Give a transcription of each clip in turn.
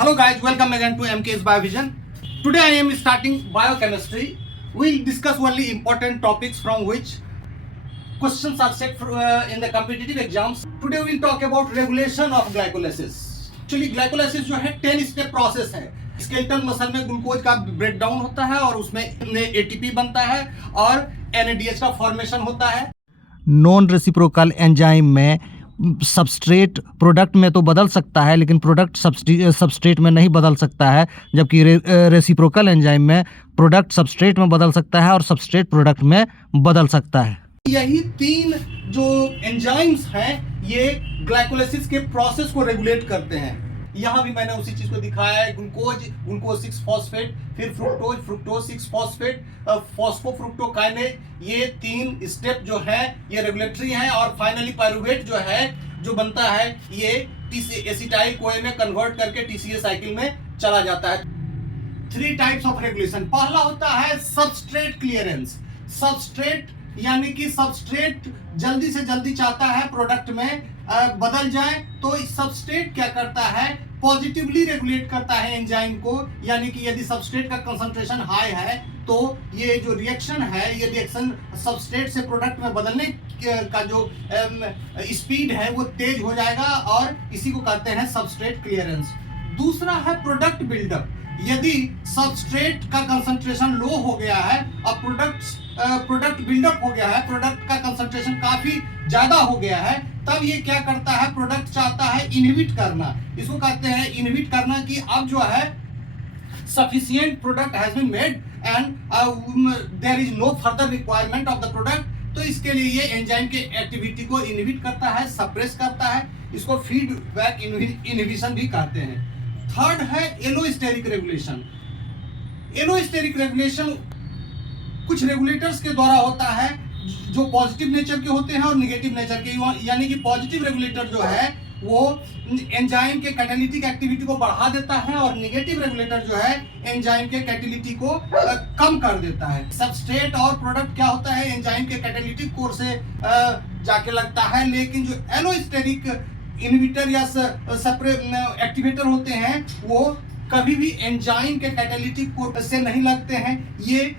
Hello guys, welcome again to MK's Biovision. Today I am starting biochemistry. We'll discuss only important topics from which questions are set in the competitive exams. Today we'll talk about regulation of glycolysis. Actually glycolysis जो है 10 step process है. Skeletal muscle में glucose का break down होता है और उसमें ATP बनता है और एनएडीएच का फॉर्मेशन होता है. नॉन रेसिप्रोकल एंजाइम में सबस्ट्रेट प्रोडक्ट में तो बदल सकता है, लेकिन प्रोडक्ट सबस्ट्रेट में नहीं बदल सकता है, जबकि रेसिप्रोकल एंजाइम में प्रोडक्ट सबस्ट्रेट में बदल सकता है और सबस्ट्रेट प्रोडक्ट में बदल सकता है. यही तीन जो एंजाइम्स हैं ये ग्लाइकोलाइसिस के प्रोसेस को रेगुलेट करते हैं. यहाँ भी मैंने उसी चीज को दिखाया है. ग्लूकोज 6 फॉस्फेट, फिर फ्रुक्टोज 6 फॉस्फेट, फॉस्फोफ्रुक्टोकाइनेज, ये तीन स्टेप जो है ये रेगुलेटरी हैं. और फाइनली पायरुवेट जो है जो बनता है ये एसिटाइल कोए में कन्वर्ट करके टीसीए साइकिल में चला जाता है. 3 टाइप्स ऑफ रेगुलेशन. पहला होता है सबस्ट्रेट क्लियरेंस. सबस्ट्रेट यानी कि सबस्ट्रेट जल्दी से जल्दी चाहता है प्रोडक्ट में बदल जाए, तो सबस्ट्रेट क्या करता है, पॉजिटिवली रेगुलेट करता है एंजाइम को. यानी कि यदि सबस्ट्रेट का कंसंट्रेशन हाई है तो ये जो रिएक्शन है, ये रिएक्शन सबस्ट्रेट से प्रोडक्ट में बदलने का जो स्पीड है वो तेज हो जाएगा और इसी को कहते हैं सबस्ट्रेट क्लियरेंस. दूसरा है प्रोडक्ट बिल्डअप. यदि सबस्ट्रेट का कंसंट्रेशन लो हो गया है और प्रोडक्ट बिल्डअप हो गया है, प्रोडक्ट का कंसंट्रेशन काफी ज्यादा हो गया है, तब ये क्या करता है, प्रोडक्ट चाहता है इनहिबिट करना. इसको कहते हैं इनहिबिट करना कि अब जो है sufficient product has been made and there is no further requirement of the product. तो इसके लिए ये एंजाइम के एक्टिविटी को इनहिबिट करता है, सप्रेस करता है. इसको फीडबैक इनहिबिशन भी कहते हैं. थर्ड है एलोस्टेरिक रेगुलेशन. एलोस्टेरिक रेगुलेशन कुछ रेगुलेटर्स के द्वारा होता है जो पॉजिटिव नेचर के होते हैं और नेगेटिव नेचर के. यानी कि पॉजिटिव रेगुलेटर जो है वो एंजाइम के कैटालिटिक एक्टिविटी को बढ़ा देता है और नेगेटिव रेगुलेटर जो है एंजाइम के कैटालिटिक को कम कर देता है. सबस्ट्रेट और प्रोडक्ट क्या होता है, एंजाइम के कैटालिटिक कोर से जाके लगता है, लेकिन जो एलोस्टेरिक इनहिबिटर या एक्टिवेटर होते हैं वो कभी भी एंजाइम के कैटालिटिक कोर से नहीं लगते हैं. ये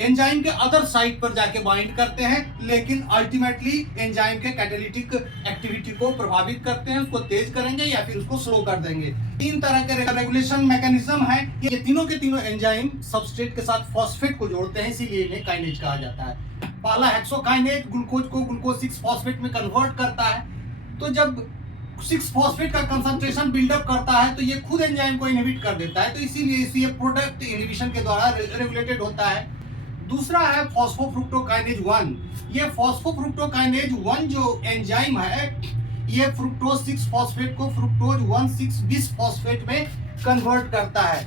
एंजाइम के अदर साइड पर जाके बाइंड करते हैं, लेकिन अल्टीमेटली एंजाइम के कैटालिटिक एक्टिविटी को प्रभावित करते हैं, उसको तेज करेंगे या फिर उसको स्लो कर देंगे. 3 तरह के रेगुलेशन मैकेनिज्म है. ये तीनों के तीनों एंजाइम सबस्ट्रेट के साथ फॉस्फेट को जोड़ते हैं, इसीलिए इन्हें काइनेज कहा जाता है. पहला हेक्सोकाइनेज ग्लूकोज को ग्लूकोज 6 फॉस्फेट में कन्वर्ट करता है. तो जब 6 फॉस्फेट का कंसंट्रेशन बिल्डअप करता है तो ये खुद एंजाइम को इनहिबिट कर देता है, तो इसीलिए ये प्रोडक्ट इनहिबिशन के द्वारा रेगुलेटेड होता है. दूसरा है फॉस्फोफ्रुक्टोकाइनेज 1. ये फॉस्फोफ्रुक्टोकाइनेज 1 जो एंजाइम है ये फ्रुक्टोज 6 फॉस्फेट को फ्रुक्टोज 1,6-bis फॉस्फेट में कन्वर्ट करता है.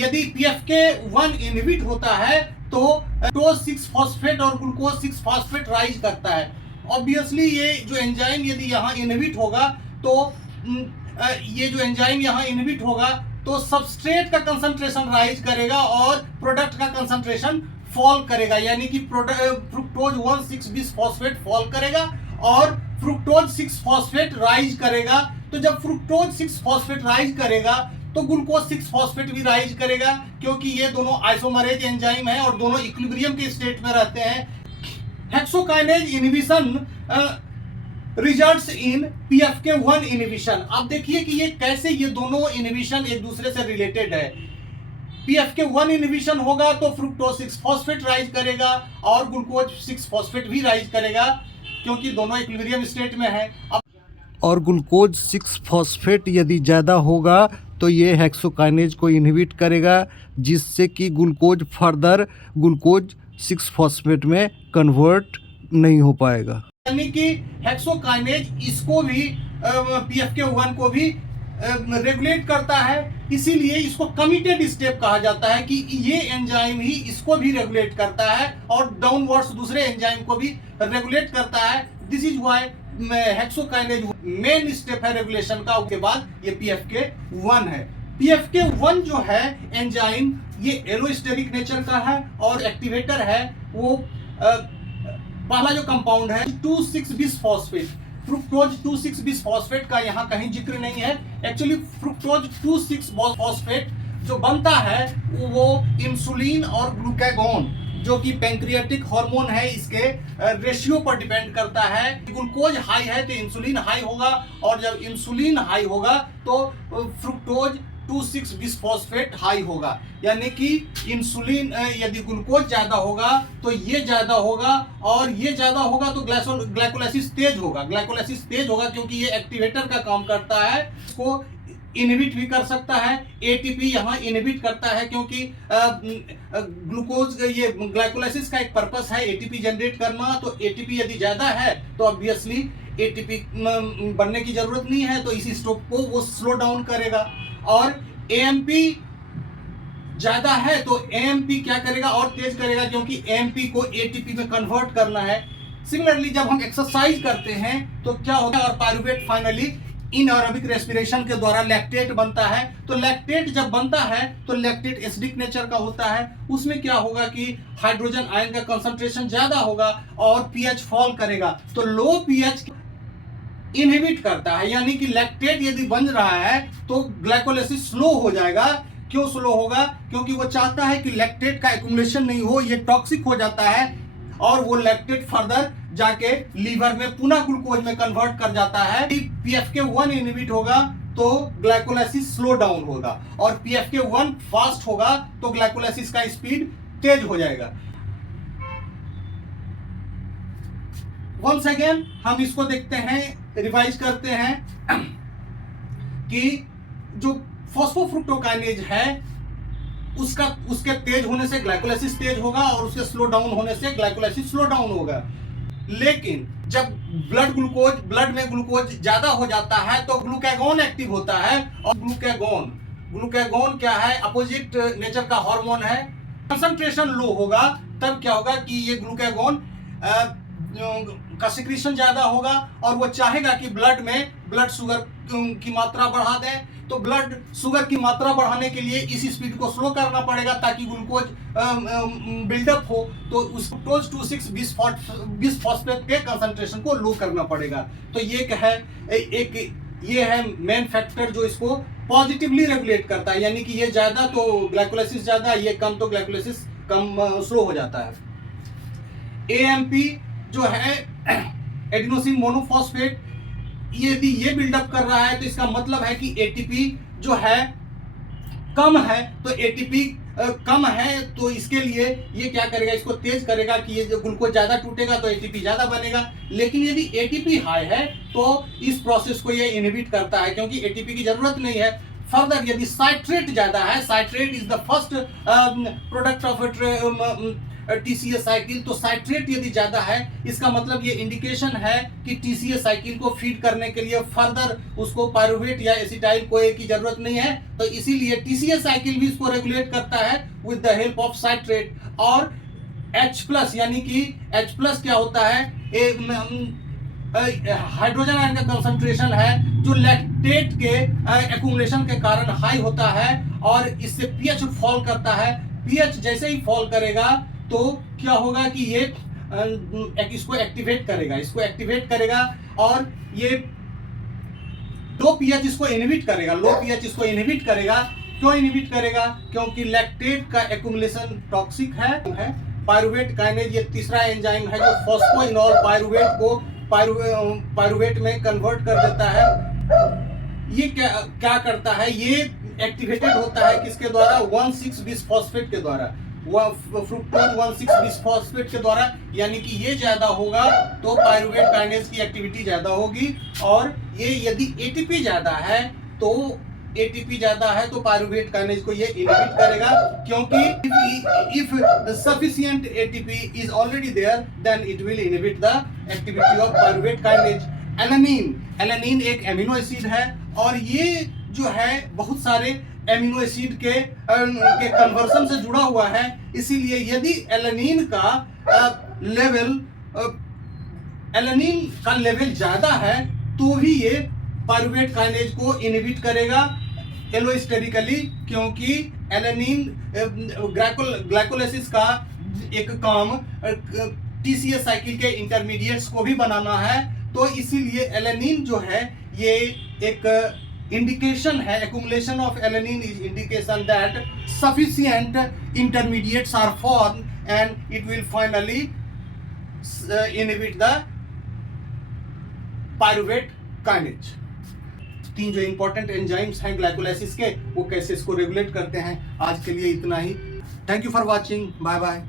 यदि PFK1 इनहिबिट होता है तो फ्रुक्टोज 6 फॉस्फेट और ग्लूकोज 6 फॉस्फेट राइज करता है. ऑब्वियसली ये जो एंजाइम यदि यहाँ इनहिबिट होगा तो सबस्ट्रेट का कंसंट्रेशन राइज करेगा और प्रोडक्ट का कंसंट्रेशन फॉल करेगा. यानी कि फ्रुक्टोज 1,6-bis फॉस्फेट फॉल करेगा और फ्रुक्टोज 6 फॉस्फेट राइज करेगा. तो जब फ्रुक्टोज 6 फॉस्फेट राइज करेगा तो ग्लूकोज 6 फॉस्फेट भी राइज करेगा, क्योंकि ये दोनों आइसोमरेज एंजाइम है और दोनों इक्विलिब्रियम के स्टेट में रहते हैं. Hexokinase inhibition results in PFK1 inhibition. अब देखिए कि ये कैसे ये दोनों इनहिबिशन एक दूसरे से रिलेटेड है. PFK1 इनहिबिशन होगा तो फ्रुक्टोज 6 फॉस्फेट राइज करेगा और ग्लूकोज 6 फॉस्फेट भी राइज करेगा, क्योंकि दोनों इक्विलिब्रियम स्टेट में है. और ग्लूकोज 6 फॉस्फेट यदि ज़्यादा होगा तो ये हेक्सोकाइनेज को इनहिबिट करेगा, जिससे कि ग्लूकोज फर्दर ग्लूकोज 6 फॉस्फेट में कन्वर्ट नहीं हो पाएगा. यानी कि हेक्सोकाइनेज इसको भी PFK1 को भी रेगुलेट करता है, इसीलिए इसको कमिटेड स्टेप कहा जाता है कि ये एंजाइम ही इसको भी रेगुलेट करता है और डाउनवर्ड्स दूसरे एंजाइम को भी रेगुलेट करता है. This is why hexokinase main step है रेगुलेशन का. उसके बाद ये PFK1 है. PFK1 जो है एंजाइम ये एलोस्टेरिक नेचर का है और एक्टिवेटर है वो पहला जो कंपाउंड है 2,6-bis फॉस्फेट. फ्रुक्टोज 2,6 बिसफॉस्फेट का यहाँ कहीं जिक्र नहीं है। एक्चुअली फ्रुक्टोज 2,6 बिसफॉस्फेट जो बनता है वो इंसुलिन और ग्लूकागोन जो कि पैंक्रियाटिक हार्मोन है इसके रेशियो पर डिपेंड करता है। ग्लूकोज हाई है तो इंसुलिन हाई होगा, और जब इंसुलिन हाई होगा तो फ्रुक्टोज 2,6 बिसफॉस्फेट हाई होगा। यानी कि इंसुलिन यदि ग्लूकोज ज्यादा होगा तो ये ज्यादा होगा, और ये ज्यादा होगा तो ग्लाइकोलाइसिस तेज होगा। ग्लाइकोलाइसिस तेज होगा क्योंकि ये एक्टिवेटर का काम करता है, इसको इनहिबिट भी कर सकता है। एटीपी यहाँ इनहिबिट करता है क्योंकि ग्लूकोज ये ग्लाइकोलाइसिस का एक पर्पस है एटीपी जनरेट करना। तो एटीपी यदि ज्यादा है तो ऑब्वियसली एटीपी बनने की जरूरत नहीं है, तो इसी स्टॉप को वो स्लो डाउन करेगा। और एएमपी ज्यादा है तो एएमपी क्या करेगा, और तेज करेगा, क्योंकि एएमपी को एटीपी में कन्वर्ट करना है। सिमिलरली जब हम एक्सरसाइज करते हैं तो क्या होता है, और पायरुवेट फाइनली इनएरोबिक रेस्पिरेशन के द्वारा लैक्टेट बनता है। तो लैक्टेट जब बनता है तो लैक्टेट एसिडिक नेचर का होता है। उसमें क्या होगा कि हाइड्रोजन आयन का कंसंट्रेशन ज्यादा होगा और पीएच फॉल करेगा। तो लो पीएच इनहिबिट करता है, यानी कि लैक्टेट यदि बन रहा है तो ग्लाइकोलाइसिस स्लो हो जाएगा। क्यों स्लो होगा, क्योंकि वो चाहता है कि लैक्टेट का एक्युमुलेशन नहीं हो, ये टॉक्सिक हो जाता है, और वो लैक्टेट फर्दर जाके लीवर में पुनः ग्लूकोज में कन्वर्ट कर जाता है। PFK1 इनहिबिट होगा तो ग्लाइकोलाइसिस स्लो डाउन होगा, और PFK1 फास्ट होगा तो ग्लाइकोलाइसिस का स्पीड तेज हो जाएगा। वंस अगेन हम इसको देखते हैं, रिवाइज करते हैं कि जो फॉस्फोफ्रुक्टोकाइनेज है उसके तेज होने से ग्लाइकोलाइसिस तेज होगा, और उसके स्लो डाउन होने से ग्लाइकोलाइसिस स्लो डाउन होगा। लेकिन जब ब्लड में ग्लूकोज ज्यादा हो जाता है तो ग्लूकागोन एक्टिव होता है, और ग्लूकागोन क्या है, अपोजिट नेचर का हार्मोन है। कंसंट्रेशन लो होगा तब क्या होगा कि ये ग्लूकागोन का सिक्रीशन ज्यादा होगा, और वो चाहेगा कि ब्लड शुगर की मात्रा बढ़ा दें। तो ब्लड शुगर की मात्रा बढ़ाने के लिए इस स्पीड को स्लो करना पड़ेगा ताकि ग्लूकोज बिल्डअप हो, तो उस फ्रुक्टोज 2,6 बिसफॉस्फेट के कंसंट्रेशन को लो करना पड़ेगा। तो ये है मेन फैक्टर जो इसको पॉजिटिवली रेगुलेट करता है, यानी कि ये ज्यादा तो ग्लाइकोलाइसिस ज्यादा, ये कम तो ग्लाइकोलाइसिस कम स्लो हो जाता है। एएमपी जो है एडिनोसिन मोनोफॉस्फेट, यदि ये बिल्डअप कर रहा है तो इसका मतलब है कि एटीपी जो है कम है, तो एटीपी कम है तो इसके लिए ये क्या करेगा, इसको तेज करेगा कि ये जो ग्लूकोज ज्यादा टूटेगा तो एटीपी ज्यादा बनेगा। लेकिन यदि एटीपी हाई है तो इस प्रोसेस को ये इनहिबिट करता है, क्योंकि एटीपी की जरूरत नहीं है। फर्दर यदि साइट्रेट ज्यादा है, citrate is the first product of TCA cycle, तो साइट्रेट यदि ज्यादा है इसका मतलब ये इंडिकेशन है कि टीसीए साइकिल को फीड करने के लिए फर्दर उसको पायरुवेट या एसिटाइल कोए की जरूरत नहीं है। तो इसीलिए टीसीए साइकिल भी इसको रेगुलेट करता है with the help of citrate. और H+ यानी कि H+ क्या होता है, हाइड्रोजन आयन का कंसंट्रेशन है जो लैक्टेट के एक्युमुलेशन के कारण हाई होता है, और इससे पीएच फॉल करता है। पीएच जैसे ही फॉल करेगा तो क्या होगा कि ये इसको एक्टिवेट करेगा, और ये लो पीएच इसको इनहिबिट करेगा। क्यों इनहिबिट करेगा, क्योंकि लैक्टेट का एक्युमुलेशन टॉक्सिक है। पायरुवेट काइनेज ये तीसरा एंजाइम है जो फॉस्फोइनोल पायरुवेट को पायरुवेट में कन्वर्ट कर देता है। ये क्या करता है, ये एक्टिवेटेड होता है किसके द्वारा, 1,6 बिसफॉस्फेट के द्वारा, फ्रुक्टोज 1,6 बिसफॉस्फेट के द्वारा। यानी कि ये ज्यादा होगा तो पायरुवेट काइनेज की एक्टिविटी ज्यादा होगी, और ये यदि एटीपी ज्यादा है तो पायरुवेट काइनेज को ये इनहिबिट करेगा, क्योंकि if sufficient ATP is already there then it will inhibit the activity of pyruvate kinase. Alanine एक एमिनो एसिड है, और ये जो है बहुत सारे एमिनो एसिड के कन्वर्सन से जुड़ा हुआ है। इसीलिए यदि एलानिन का लेवल ज्यादा है तो भी ये पायरुवेट काइनेज को इनहिबिट करेगा एलोस्टेरिकली, क्योंकि एलानिन ग्लाइकोलाइसिस का एक काम टीसीए साइकिल के इंटरमीडिएट्स को भी बनाना है, तो इसीलिए एलेनिन जो है ये एक इंडिकेशन है, accumulation of alanine is indication that sufficient intermediates are formed and it will finally inhibit the pyruvate kinase। तीन जो इंपॉर्टेंट एंजाइम्स हैं ग्लाइकोलाइसिस के, वो कैसे इसको रेगुलेट करते हैं। आज के लिए इतना ही। Thank you for watching, bye bye.